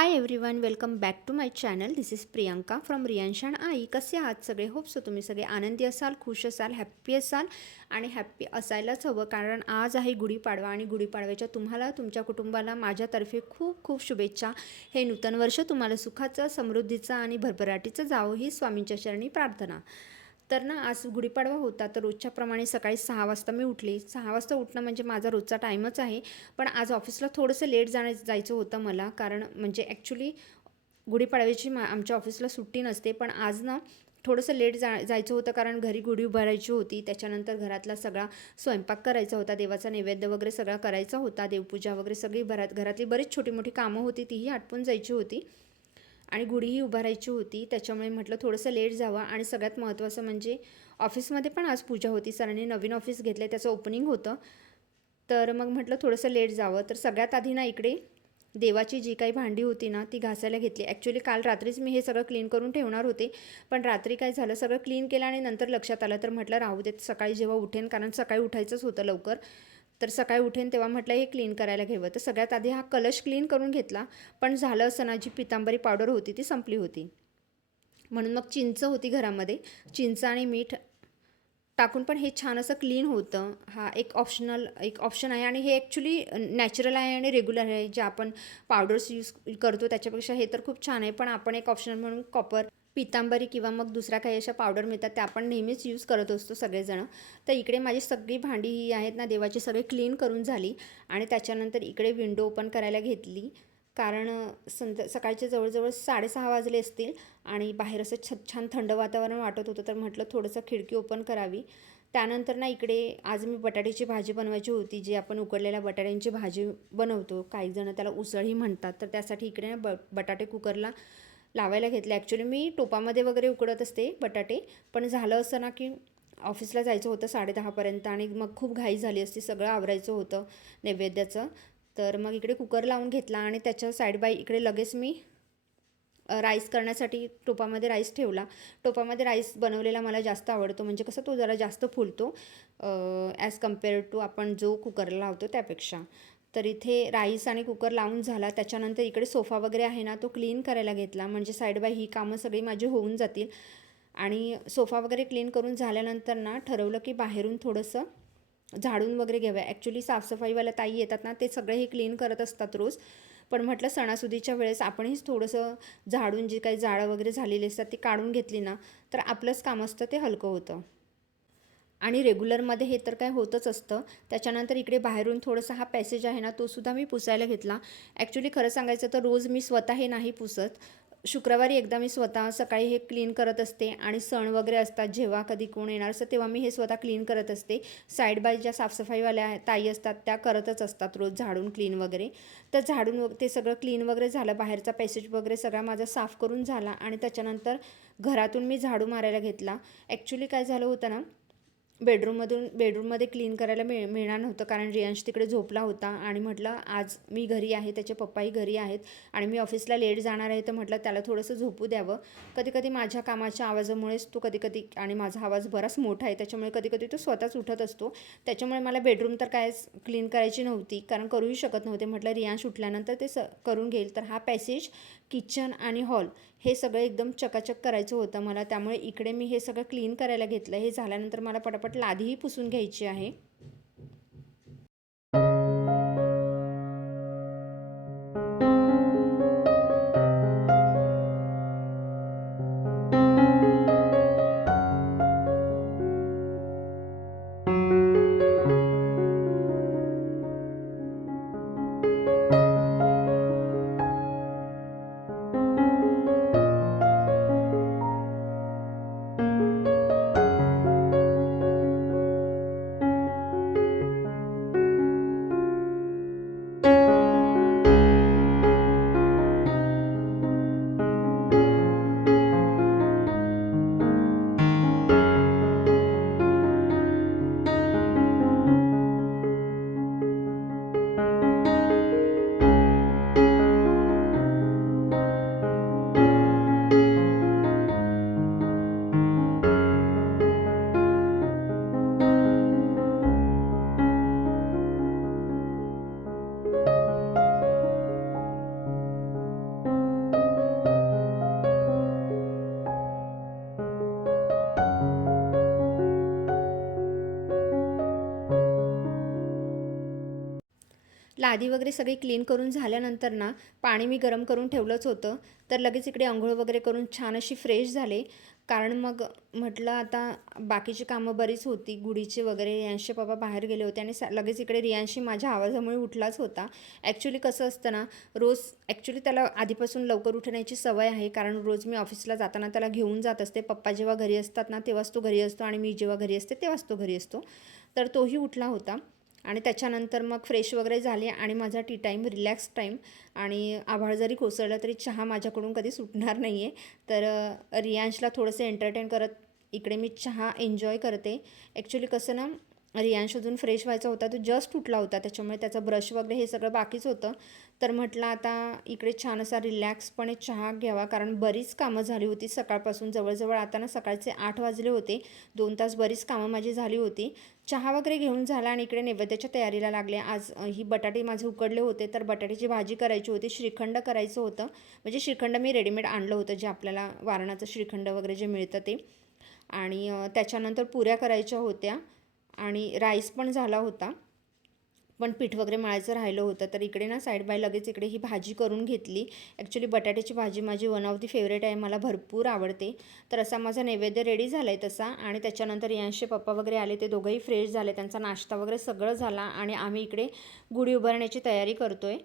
High everyone, welcome back to my channel. This is Priyanka from रियांशान आई. कसे आहात सगळे? होप सो तुम्ही सगळे आनंदी असाल, खुश असाल, हॅप्पी असाल आणि हॅप्पी असायलाच हवं, कारण आज आहे गुढीपाडवा आणि गुढीपाडव्याच्या तुम्हाला तुमच्या कुटुंबाला माझ्यातर्फे खूप खूप शुभेच्छा. हे नूतन वर्ष तुम्हाला सुखाचं, समृद्धीचं आणि भरभराटीचं जावं ही स्वामींच्या चरणी प्रार्थना. तर ना, आज गुढीपाडवा होता, तर रोजच्याप्रमाणे सकाळी 6 वाजता मी उठली. 6 वाजता उठणं म्हणजे माझा रोजचा टाईमच आहे. पण आज ऑफिसला थोडंसं लेट जायचं होतं मला, कारण म्हणजे ॲक्च्युली गुढीपाडव्याची आमच्या ऑफिसला सुट्टी नसते. पण आज ना थोडंसं लेट जायचं होतं, कारण घरी गुढी उभारायची होती. त्याच्यानंतर घरातला सगळा स्वयंपाक करायचा होता, देवाचा नैवेद्य वगैरे सगळा करायचा होता, देवपूजा वगैरे सगळी घरातली बरीच छोटी मोठी कामं होती, तीही आटपून जायची होती आणि गुढीही उभारायची होती. त्याच्यामुळे म्हटलं थोडंसं लेट जावं. आणि सगळ्यात महत्त्वाचं म्हणजे ऑफिसमध्ये पण आज पूजा होती. सरांनी नवीन ऑफिस घेतलं आहे, त्याचं ओपनिंग होतं. तर मग म्हटलं थोडंसं लेट जावं. तर सगळ्यात आधी ना इकडे देवाची जी काही भांडी होती ना ती घासायला घेतली. ॲक्च्युली काल रात्रीच मी हे सगळं क्लीन करून ठेवणार होते, पण रात्री काय झालं, सगळं क्लीन केलं आणि नंतर लक्षात आलं, तर म्हटलं राहू देत, सकाळी जेव्हा उठेन, कारण सकाळी उठायचंच होतं लवकर, तर सकाळी उठेन तेव्हा म्हटलं हे क्लीन करायला घ्यावं. तर सगळ्यात आधी हा कलश क्लीन करून घेतला. पण झालं असं ना, जी पितांबरी पावडर होती ती संपली होती. म्हणून मग चिंच होती घरामध्ये, चिंच आणि मीठ टाकून पण हे छान असं क्लीन होतं. हा एक ऑप्शन आहे आणि हे ॲक्च्युली नॅचरल आहे आणि रेग्युलर आहे. जे आपण पावडर्स यूज करतो त्याच्यापेक्षा हे तर खूप छान आहे. पण आपण एक ऑप्शनल म्हणून कॉपर, पितांबरी किंवा मग दुसऱ्या काही अशा पावडर मिळतात, त्या आपण नेहमीच यूज करत असतो सगळेजण. तर इकडे माझी सगळी भांडी ही आहेत ना देवाची, सगळी क्लीन करून झाली. आणि त्याच्यानंतर इकडे विंडो ओपन करायला घेतली, कारण सकाळचे जवळजवळ 6:30 वाजले असतील आणि बाहेर असं छान थंड वातावरण वाटत होतं. तर म्हटलं थोडंसं खिडकी ओपन करावी. त्यानंतर ना इकडे आज मी बटाट्याची भाजी बनवायची होती, जी आपण उकडलेल्या बटाट्यांची भाजी बनवतो, काही जण त्याला उसळही म्हणतात. तर त्यासाठी इकडे ना बटाटे कुकरला लावायला घेतले. ॲक्च्युली मी टोपामध्ये वगैरे उकडत असते बटाटे, पण झालं असं ना की ऑफिसला जायचं होतं 10:30पर्यंत आणि मग खूप घाई झाली असती, सगळं आवरायचं होतं नैवेद्याचं. तर मग इकडे कुकर लावून घेतला आणि त्याच्या साईड बाय इकडे लगेच मी राईस करण्यासाठी टोपामध्ये राईस ठेवला. टोपामध्ये राईस बनवलेला मला जास्त आवडतो, म्हणजे कसं तो जरा जास्त फुलतो ॲज कम्पेअर टू आपण जो कुकरला लावतो त्यापेक्षा. तर इथे राईस आणि कुकर लावून झाला. त्याच्यानंतर इकडे सोफा वगैरे आहे ना, तो क्लीन करायला घेतला, म्हणजे साईड बाय ही कामं सगळी माझी होऊन जातील. आणि सोफा वगैरे क्लीन करून झाल्यानंतर ना ठरवलं की बाहेरून थोडंसं झाडून वगैरे घ्याव्या. ॲक्च्युली साफसफाईवाल्या ताई येतात ना, ते सगळे हे क्लीन करत असतात रोज. पण म्हटलं सणासुदीच्या वेळेस आपणही थोडंसं झाडून जी काही जाळं वगैरे झालेली असतात ती काढून घेतली ना, तर आपलंच काम असतं ते हलकं होतं. आणि रेग्युलरमध्ये हे तर काय होतच असतं. त्याच्यानंतर इकडे बाहेरून थोडंसं हा पॅसेज आहे ना, तोसुद्धा मी पुसायला घेतला. ॲक्च्युली खरं सांगायचं तर रोज मी स्वतः हे नाही पुसत. शुक्रवारी एकदा मी स्वतः सकाळी हे क्लीन करत असते आणि सण वगैरे असतात जेव्हा कधी कोण येणार असतं तेव्हा मी हे स्वतः क्लीन करत असते. साईड बाय ज्या साफसफाईवाल्या ताई असतात त्या करतच असतात रोज झाडून क्लीन वगैरे. तर झाडून ते सगळं क्लीन वगैरे झालं, बाहेरचा पॅसेज वगैरे सगळा माझा साफ करून झाला आणि त्याच्यानंतर घरातून मी झाडू मारायला घेतला. ॲक्च्युली काय झालं होतं ना, बेडरूममध्ये क्लीन करायला मिळणार नव्हतं, कारण रियांश तिकडे झोपला होता आणि म्हटलं आज मी घरी आहे, त्याचे पप्पाही घरी आहेत आणि मी ऑफिसला लेट जाणार आहे, तर म्हटलं त्याला थोडंसं झोपू द्यावं. कधीकधी माझ्या कामाच्या आवाजामुळेच तो कधीकधी, आणि माझा आवाज बराच मोठा आहे त्याच्यामुळे कधीकधी तो स्वतःच उठत असतो. त्याच्यामुळे मला बेडरूम तर काय क्लीन करायची नव्हती, कारण करूही शकत नव्हते. म्हटलं रियांश उठल्यानंतर ते करून घेईल. तर हा पॅसेज, किचन आणि हॉल हे सगळं एकदम चकाचक करायचं होतं मला, त्यामुळे इकडे मी हे सगळं क्लीन करायला घेतलं. हे झाल्यानंतर मला पटापट लादीही पुसून घ्यायची आहे. लादी वगैरे सगळी क्लीन करून झाल्यानंतर ना पाणी मी गरम करून ठेवलंच होतं. तर लगेच इकडे अंघोळ वगैरे करून छान अशी फ्रेश झाले. कारण मग म्हटलं आता बाकीची कामं बरीच होती गुढीची वगैरे. रियांशचे पप्पा बाहेर गेले होते आणि लगेच इकडे रियांशी माझ्या आवाजामुळे उठलाच होता. ॲक्च्युली कसं असतं ना, रोज ॲक्च्युली त्याला आधीपासून लवकर उठण्याची सवय आहे. कारण रोज मी ऑफिसला जाताना त्याला घेऊन जात असते. पप्पा जेव्हा घरी असतात ना तेव्हाच तो घरी असतो आणि मी जेव्हा घरी असते तेव्हाच तो घरी असतो. तर तोही उठला होता आणि त्याच्यानंतर मग फ्रेश वगैरे झाले आणि माझा टी टाईम, रिलॅक्स टाईम. आणि आभाळ जरी कोसळलं तरी चहा माझ्याकडून कधी सुटणार नाही आहे. तर रियांशला थोडंसं एंटरटेन करत इकडे मी चहा एन्जॉय करते. ॲक्च्युली कसं ना, रियांश अजून फ्रेश व्हायचा होता, तो जस्ट उठला होता, त्याच्यामुळे त्याचा ब्रश वगैरे हे सगळं बाकीच होतं. तर म्हटलं आता इकडे छान असा रिलॅक्सपणे चहा घ्यावा, कारण बरीच कामं झाली होती सकाळपासून. जवळजवळ आता ना सकाळचे 8 वाजले होते. 2 तास बरीच कामं माझी झाली होती. चहा वगैरे घेऊन झाला आणि इकडे नैवेद्याच्या तयारीला लागले. आज ही बटाटे माझे उकडले होते, तर बटाट्याची भाजी करायची होती, श्रीखंड करायचं होतं. म्हणजे श्रीखंड मी रेडीमेड आणलं होतं, जे आपल्याला वारणाचं श्रीखंड वगैरे जे मिळतं ते. आणि त्याच्यानंतर पुऱ्या करायच्या होत्या आणि राईस पण झाला होता, पण पीठ वगैरे मळायचं राहिलं होतं. तर इकडे ना साईड बाय लगेच इकडे ही भाजी करून घेतली. ॲक्च्युली बटाट्याची भाजी माझी वन ऑफ दी फेवरेट आहे, मला भरपूर आवडते. तर असा माझा नैवेद्य रेडी झाला आहे तसा. आणि त्याच्यानंतर यांचे पप्पा वगैरे आले, ते दोघंही फ्रेश झाले, त्यांचा नाश्ता वगैरे सगळं झाला आणि आम्ही इकडे गुढी उभारण्याची तयारी करतो आहे.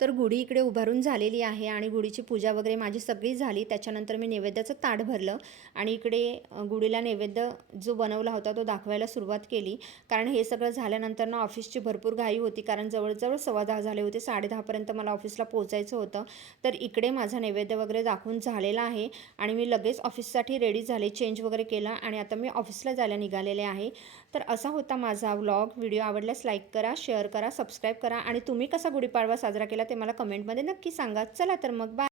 तर गुढी इकडे उभारून झालेली आहे आणि गुढीची पूजा वगैरे माझी सगळी झाली. त्याच्यानंतर मी नैवेद्याचं ताट भरलं आणि इकडे गुढीला नैवेद्य जो बनवला होता तो दाखवायला सुरुवात केली. कारण हे सगळं झाल्यानंतर ना ऑफिसची भरपूर घाई होती, कारण जवळजवळ 10:15 झाले होते. 10:30पर्यंत मला ऑफिसला पोचायचं होतं. तर इकडे माझा नैवेद्य वगैरे दाखवून झालेला आहे आणि मी लगेच ऑफिससाठी रेडी झाले, चेंज वगैरे केला आणि आता मी ऑफिसला जायला निघालेले आहे. तर असा होता माझा व्लॉग. व्हिडिओ आवडल्यास लाईक करा, शेअर करा, सबस्क्राईब करा आणि तुम्ही कसा गुढीपाडवा साजरा केला ते मला कमेंटमध्ये नक्की सांगा. चला तर मग बाय.